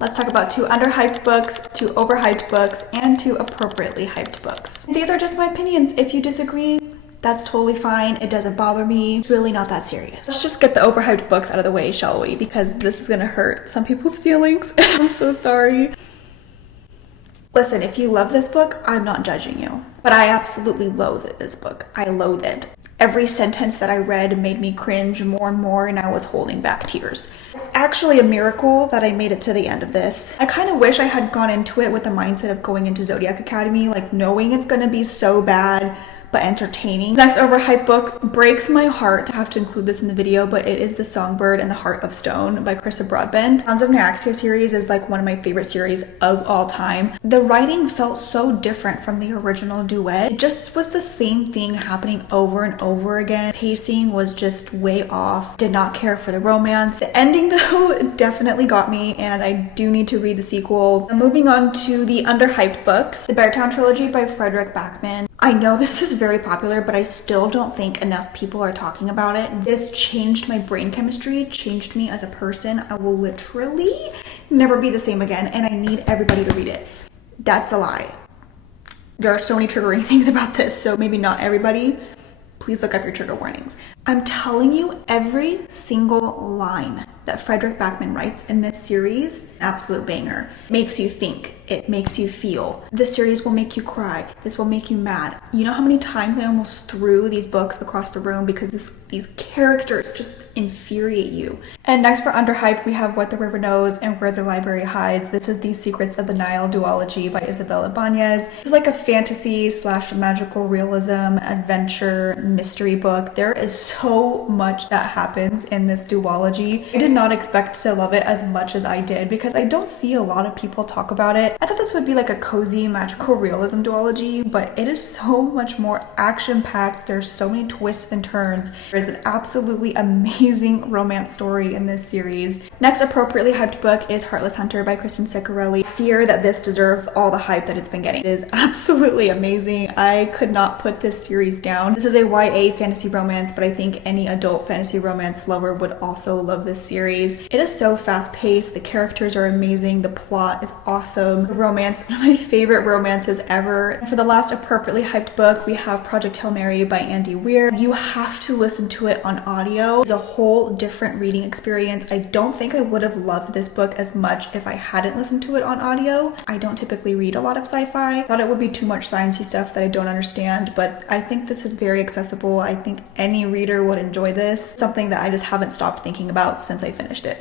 Let's talk about 2 underhyped books, 2 overhyped books, and 2 appropriately hyped books. These are just my opinions. If you disagree, that's totally fine. It doesn't bother me. It's really not that serious. Let's just get the overhyped books out of the way, shall we? Because this is gonna hurt some people's feelings, and I'm so sorry. Listen, if you love this book, I'm not judging you. But I absolutely loathe this book. I loathe it. Every sentence that I read made me cringe more and more, and I was holding back tears. It's actually a miracle that I made it to the end of this. I kind of wish I had gone into it with the mindset of going into Zodiac Academy, like knowing it's gonna be so bad, but entertaining. Next overhyped book breaks my heart to have to include this in the video, but it is The Songbird and the Heart of Stone by Krista Broadbent. Hounds of Nyaxia series is like one of my favorite series of all time. The writing felt so different from the original duet. It just was the same thing happening over and over again. Pacing was just way off. Did not care for the romance. The ending though definitely got me, and I do need to read the sequel. Moving on to the underhyped books. The Beartown Trilogy by Frederick Backman. I know this is very popular, but I still don't think enough people are talking about it. This changed my brain chemistry, changed me as a person. I will literally never be the same again, and I need everybody to read it. That's a lie. There are so many triggering things about this, so maybe not everybody. Please look up your trigger warnings. I'm telling you, every single line that Frederick Backman writes in this series, absolute banger. Makes you think, it makes you feel. This series will make you cry. This will make you mad. You know how many times I almost threw these books across the room because these characters just infuriate you. And next for underhyped, we have What the River Knows and Where the Library Hides. This is The Secrets of the Nile duology by Isabel Ibanez. This is like a fantasy / magical realism, adventure, mystery book. There is so much that happens in this duology. I did not expect to love it as much as I did because I don't see a lot of people talk about it. I thought this would be like a cozy magical realism duology, but it is so much more action-packed. There's so many twists and turns. There's an absolutely amazing romance story in this series. Next appropriately hyped book is Heartless Hunter by Kristen Ciccarelli. Fear that this deserves all the hype that it's been getting. It is absolutely amazing. I could not put this series down. This is a YA fantasy romance, but I think any adult fantasy romance lover would also love this series. It is so fast-paced. The characters are amazing. The plot is awesome. The romance, one of my favorite romances ever. And for the last appropriately hyped book, we have Project Hail Mary by Andy Weir. You have to listen to it on audio. It's a whole different reading experience. I don't think I would have loved this book as much if I hadn't listened to it on audio. I don't typically read a lot of sci-fi. I thought it would be too much sciencey stuff that I don't understand, but I think this is very accessible. I think any reader would enjoy this. Something that I just haven't stopped thinking about since I finished it.